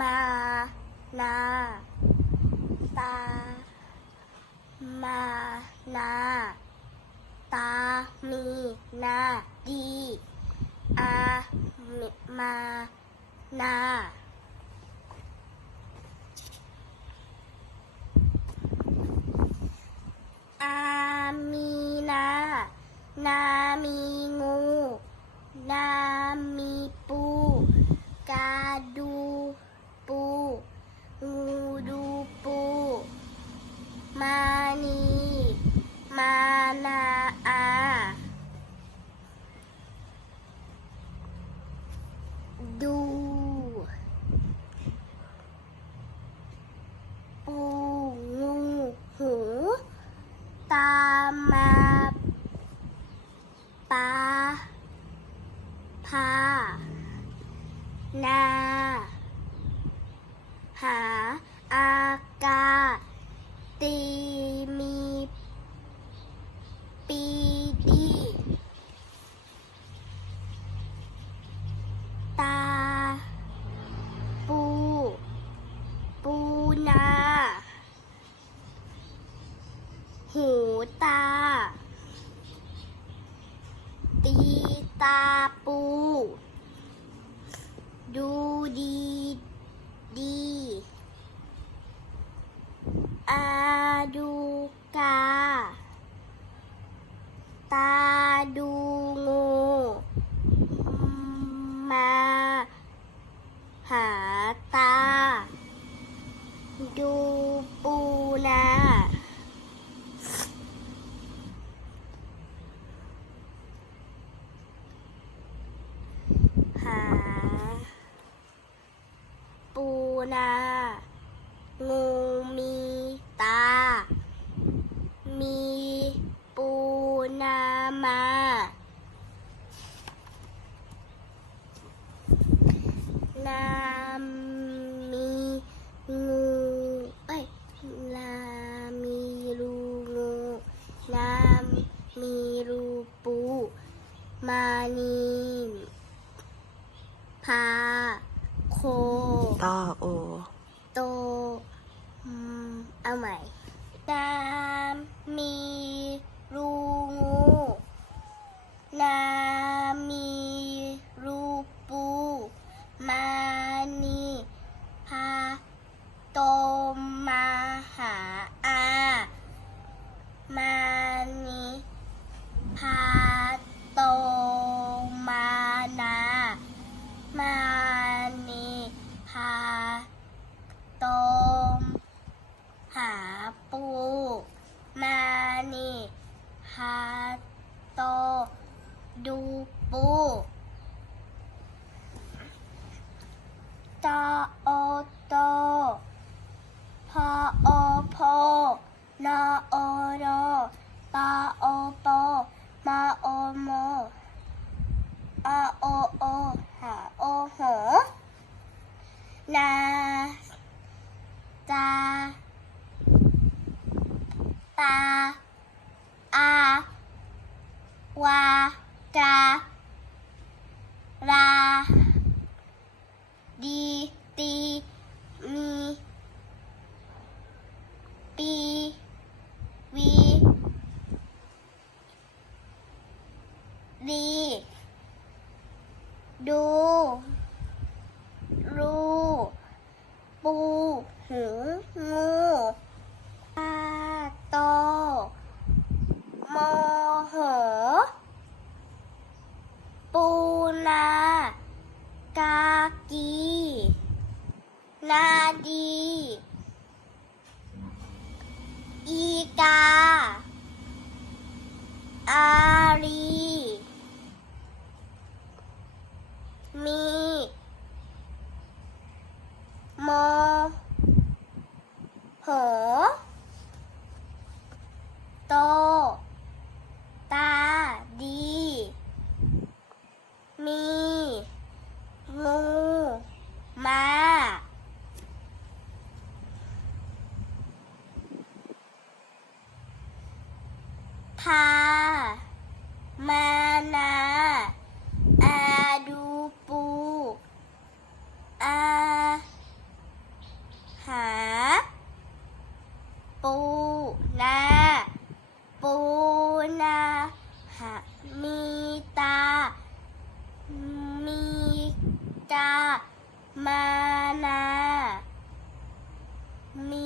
มา นา ตา มา นา ตา มี นา ดี อา มา นาอามีนา นามีงู นามีปู กาดู ปู งูดูปู มานี มานาอา ดู ปูงูหู ตามมาปาพา นา หาอากาตีมีปีดีตา ปู ปูนา หูตา ตีตาปู ดูดีดี ดูกา ตาดูงูมาหาตา ดูปูนาหา ปูนางูมีตา มีปูนามา นามีงูเอ้ยนามีรูงูนามีรูปูมานีพาโคต่อโอ โตอืมเอาใหม่น้ำมีรู โอโตพอโอโพนอโอโรตาโอโปมาโอโมอาโอโอหาโอโหนาจาตาอาวากาลาดี ตี มี ปี วี ดี ดู รู ปูหูงูปลาโตโมโห ปูนา กากี นาดี อีกา อารี มี โมโหโต ตา ดี มีงู พา มานา อาดูปู อาหา ปูนา ปูนาหามีตา มีตา มานา มี